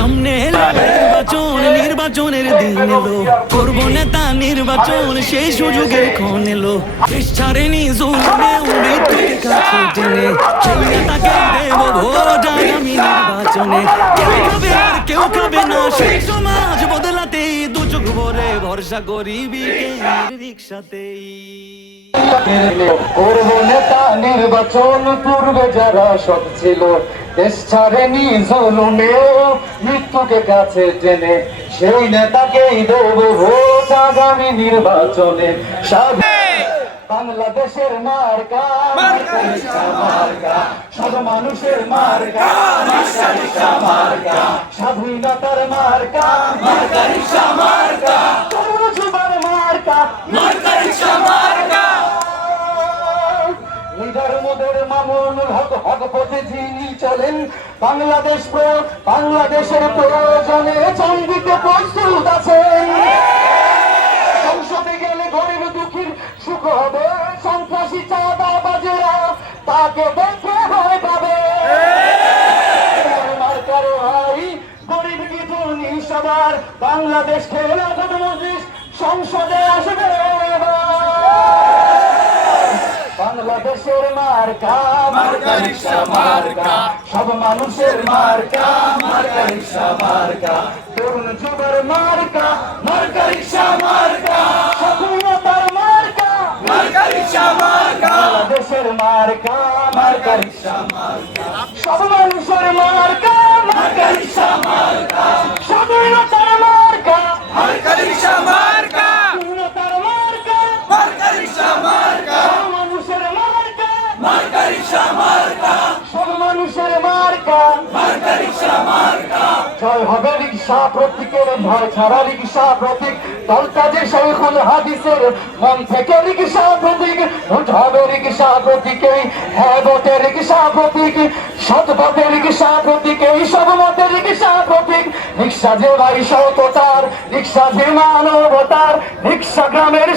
সামনে এলো নির্বাচন, নির্বাচনের দিন এলো, করবো নেতা নির্বাচন, সেই সুযোগের ক্ষণ এলো। দেশ ছাড়েনি জুলুমে মৃত্যুর কাছে টেনে, সেই নেতাকে দেব ভোট আগামী নির্বাচনে। কেউ খাবে আর কেউ খাবে না, সেই সমাজ বদলাতে দু চোখ ভরে ভরসা করি বিকেলের রিক্সাতেই। করবো নেতা নির্বাচন, পূর্বে যারা সৎ ছিল, দেশ ছাড়েনি জুলুমেও মৃত্যুকে কাছে টেনে, সেই নেতাকেই দেব ভোট আগামী নির্বাচনে। বাংলাদেশের মার্কা মার্কা, সব মানুষের মার্কা মার্কা, স্বাধীনতার মার্কা মার্কা, তরুণ যুবার মার্কা মার্কা। লিডার মোদের মামুনুল হক, হক পথে যিনি চলেন, বাংলাদেশের প্রয়োজনে জং দিতে প্রস্তুত আছেন। সংসদে গেলে গরিব দুঃখীর সুখ হবে, সন্ত্রাসী চাঁদাবাজেরা তাকে দেখে ভয় পাবে। মার্কারে ভাই গরিব কি ধনী সবার, বাংলাদেশ খেলাফত মজলিস সংসদে আসবে। বাংলাদেশের মার্কা মার্কা, সব মানুষের মার্কা মার্কা, তরুণ যুবের মার্কা মার্কা, স্বাধীনতার মার্কা বাংলাদেশের মার্কা সব মানুষের মার্কা স্বাধীনতার মার্কা স্বাধীনতার মার্কা, মানুষের মার্কা সব মানুষের মার্কা। জয় হবে রিকশা প্রতীকের, ভয় ছাড়া রিকশা প্রতীক, তলতাজে শৈখুল হাদিসের মন থেকে রিকশা প্রতীক। ভোট হবে রিকশা প্রতীকে, হ্যাঁ ভোটে রিকশা প্রতীক, সৎপথে রিকশা প্রতীকে, সব মতে রিকশা প্রতীক। রিকশা যে ভাই সততার, রিকশা যে মানবতার, রিকশা গ্রামের